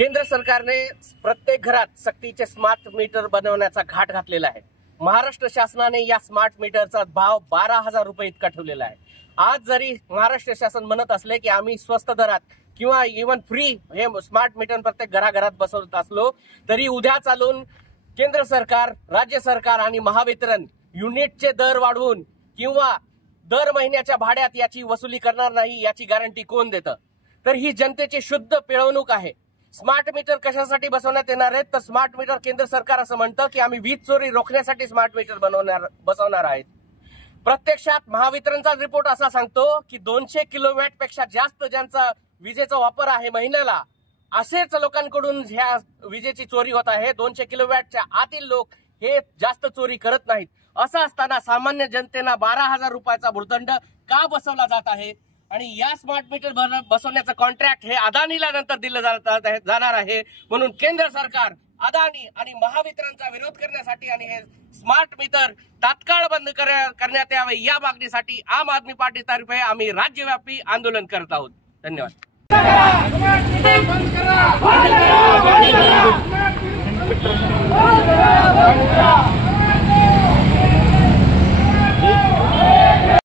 केंद्र सरकारने प्रत्येक घरात सक्तीचे स्मार्ट मीटर बनवण्याचा घाट घातलेला आहे। महाराष्ट्र शासनाने या स्मार्ट मीटरचा भाव 12,000 रुपये इतका ठेवलेला आहे। आज जरी महाराष्ट्र शासन म्हणत असले की आम्ही स्वस्त दरात किंवा इवन फ्री हे स्मार्ट मीटर प्रत्येक घराघरात बसवत असलो तरी उद्या चालून केंद्र सरकार, राज्य सरकार आणि महावितरण युनिटचे दर वाढवून किंवा दर महिन्याच्या भाड्यात याची वसुली करणार नाही याची गॅरंटी कोण देतं? तर ही जनतेची शुद्ध पिळवणूक आहे। स्मार्ट मीटर कशासाठी बसवण्यात येणार आहेत? तर स्मार्ट मीटर केंद्र सरकार असं म्हणतं की आम्ही वीज चोरी रोखण्यासाठी स्मार्ट मीटर बसवणार आहेत। प्रत्यक्षात महावितरणचा रिपोर्ट असा सांगतो की 200 किलोवॅट पेक्षा जास्त ज्यांचा विजेचा वापर आहे महिन्याला, असेच लोकांकडून ह्या विजेची चोरी होत आहे। 200 किलोवॅटच्या आतील लोक हे जास्त चोरी करत नाहीत। असं असताना सामान्य जनतेला 12,000 रुपयाचा भुर्दंड का बसवला जात आहे? आणि या स्मार्ट मीटर बसवण्याचं कॉन्ट्रॅक्ट हे अदानीला नंतर दिलं जाणार आहे। म्हणून केंद्र सरकार अदानी आणि महावितरणचा विरोध करण्यासाठी आणि हे स्मार्ट मीटर तात्काळ बंद करण्यात यावे या मागणीसाठी आम आदमी पार्टीतर्फे आम्ही राज्यव्यापी आंदोलन करत आहोत। धन्यवाद।